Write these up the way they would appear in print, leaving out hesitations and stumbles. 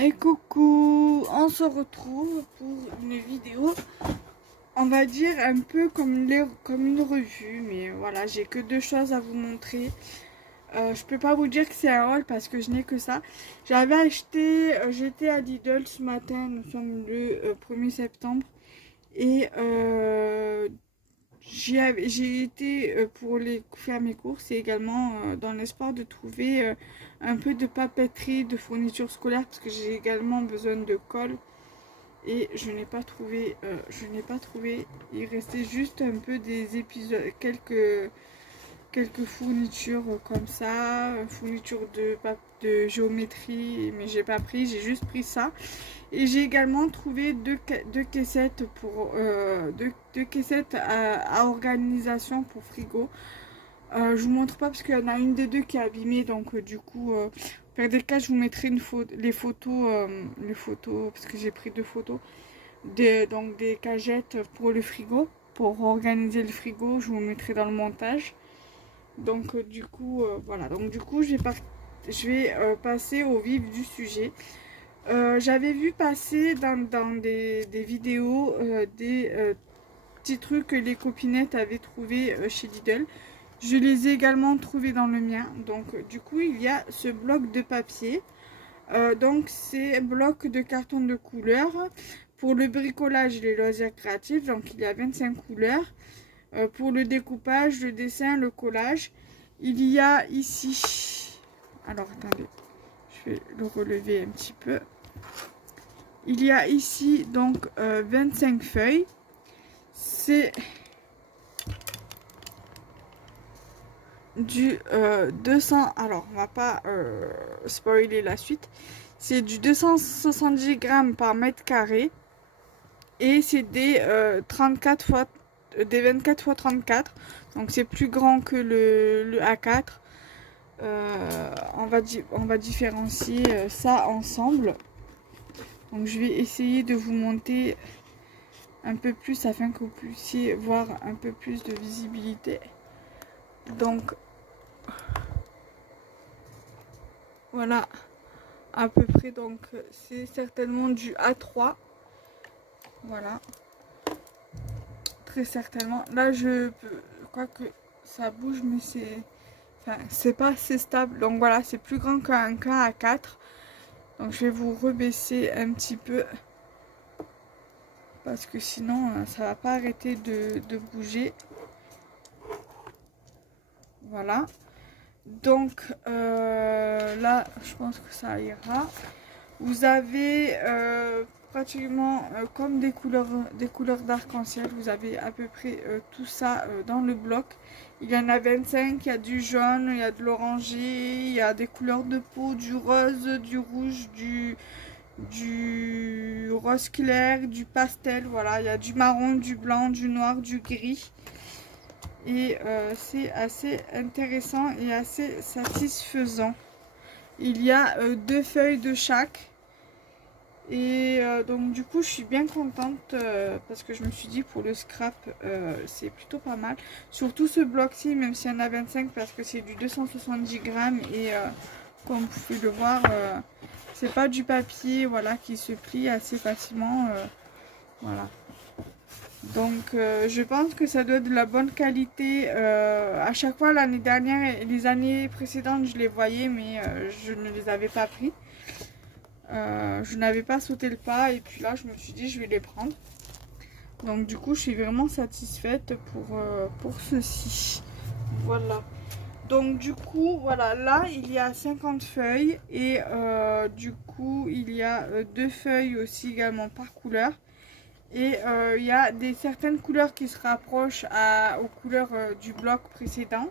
Et coucou, on se retrouve pour une vidéo, on va dire un peu comme une revue, mais voilà, j'ai que deux choses à vous montrer. Je peux pas vous dire que c'est un haul parce que je n'ai que ça. J'avais acheté, j'étais à Lidl ce matin, nous sommes le 1er septembre, et j'ai été pour faire mes courses et également dans l'espoir de trouver un peu de papeterie, de fournitures scolaires parce que j'ai également besoin de colle et je n'ai pas trouvé, Il restait juste un peu des épisodes, quelques fournitures comme ça, fournitures de géométrie, mais j'ai pas pris, j'ai juste pris ça. Et j'ai également trouvé deux caissettes deux caissettes à organisation pour frigo. Je vous montre pas parce qu'il y en a une des deux qui est abîmée, donc du coup, par des cas, je vous mettrai les photos parce que j'ai pris deux photos, donc des cagettes pour le frigo, pour organiser le frigo. Je vous mettrai dans le montage. Donc du coup, voilà. Donc du coup, je vais passer au vif du sujet. J'avais vu passer dans des vidéos des petits trucs que les copinettes avaient trouvé chez Lidl. Je les ai également trouvés dans le mien. Donc du coup, il y a ce bloc de papier. Donc c'est un bloc de carton de couleur pour le bricolage et les loisirs créatifs. Donc il y a 25 couleurs. Pour le découpage, le dessin, le collage, il y a ici... Alors attendez, je vais le relever un petit peu. Il y a ici donc 25 feuilles. C'est du 200. Alors, on va pas spoiler la suite. C'est du 270 grammes par mètre carré. Et c'est des 34 fois des 24 x 34. Donc c'est plus grand que le A4. On va différencier ça ensemble. Donc je vais essayer de vous monter un peu plus afin que vous puissiez voir un peu plus de visibilité. Donc voilà à peu près, donc c'est certainement du A3. Voilà, très certainement. Là je crois que ça bouge, mais c'est pas assez stable. Donc voilà, c'est plus grand qu'un A4. Donc je vais vous rebaisser un petit peu parce que sinon ça va pas arrêter de bouger. Voilà. Donc là, je pense que ça ira. Vous avez pratiquement comme des couleurs d'arc-en-ciel. Vous avez à peu près tout ça dans le bloc. Il y en a 25, il y a du jaune, il y a de l'oranger, il y a des couleurs de peau, du rose, du rouge, du rose clair, du pastel. Voilà, il y a du marron, du blanc, du noir, du gris. Et c'est assez intéressant et assez satisfaisant. Il y a deux feuilles de chaque. Et donc du coup je suis bien contente parce que je me suis dit pour le scrap c'est plutôt pas mal. Surtout ce bloc-ci, même s'il y en a 25 parce que c'est du 270 grammes. Et comme vous pouvez le voir, c'est pas du papier, voilà, qui se plie assez facilement. Voilà. Donc je pense que ça doit être de la bonne qualité. À chaque fois l'année dernière et les années précédentes je les voyais, mais je ne les avais pas pris. Je n'avais pas sauté le pas et puis là je me suis dit je vais les prendre. Donc du coup je suis vraiment satisfaite pour ceci. Voilà. Donc du coup voilà, là il y a 50 feuilles et du coup il y a deux feuilles aussi également par couleur. Et il y a certaines couleurs qui se rapprochent aux couleurs du bloc précédent.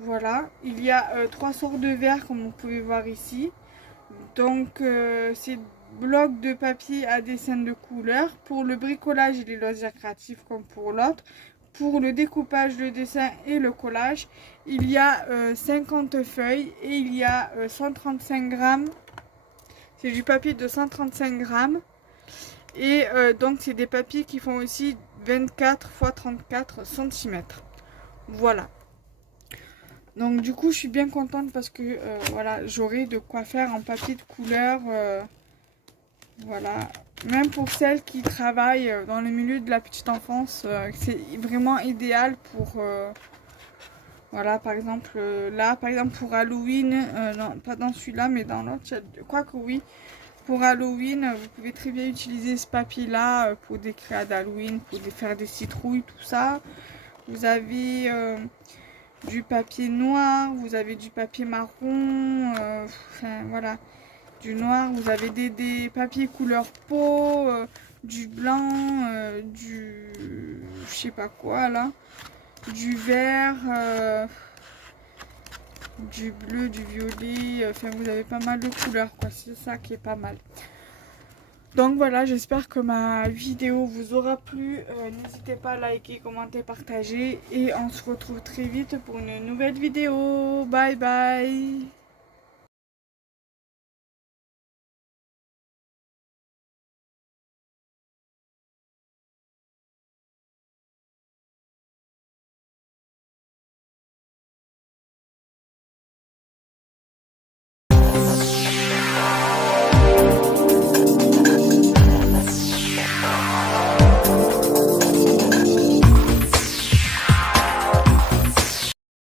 Voilà, il y a trois sortes de verres comme vous pouvez voir ici. Donc c'est bloc de papier à dessin de couleurs pour le bricolage et les loisirs créatifs comme pour l'autre. Pour le découpage, le dessin et le collage, il y a 50 feuilles et il y a 135 grammes. C'est du papier de 135 grammes. Et donc c'est des papiers qui font aussi 24 x 34 cm. Voilà. Donc du coup je suis bien contente parce que voilà, j'aurai de quoi faire en papier de couleur. Voilà, même pour celles qui travaillent dans le milieu de la petite enfance, c'est vraiment idéal pour voilà, par exemple là, par exemple pour Halloween, non pas dans celui-là mais dans l'autre, quoique oui, pour Halloween vous pouvez très bien utiliser ce papier là pour des créas d'Halloween, pour faire des citrouilles, tout ça. Vous avez du papier noir, vous avez du papier marron, enfin voilà, du noir, vous avez des papiers couleur peau, du blanc, je sais pas quoi là, du vert, du bleu, du violet, enfin vous avez pas mal de couleurs quoi, c'est ça qui est pas mal. Donc voilà, j'espère que ma vidéo vous aura plu. N'hésitez pas à liker, commenter, partager. Et on se retrouve très vite pour une nouvelle vidéo. Bye bye.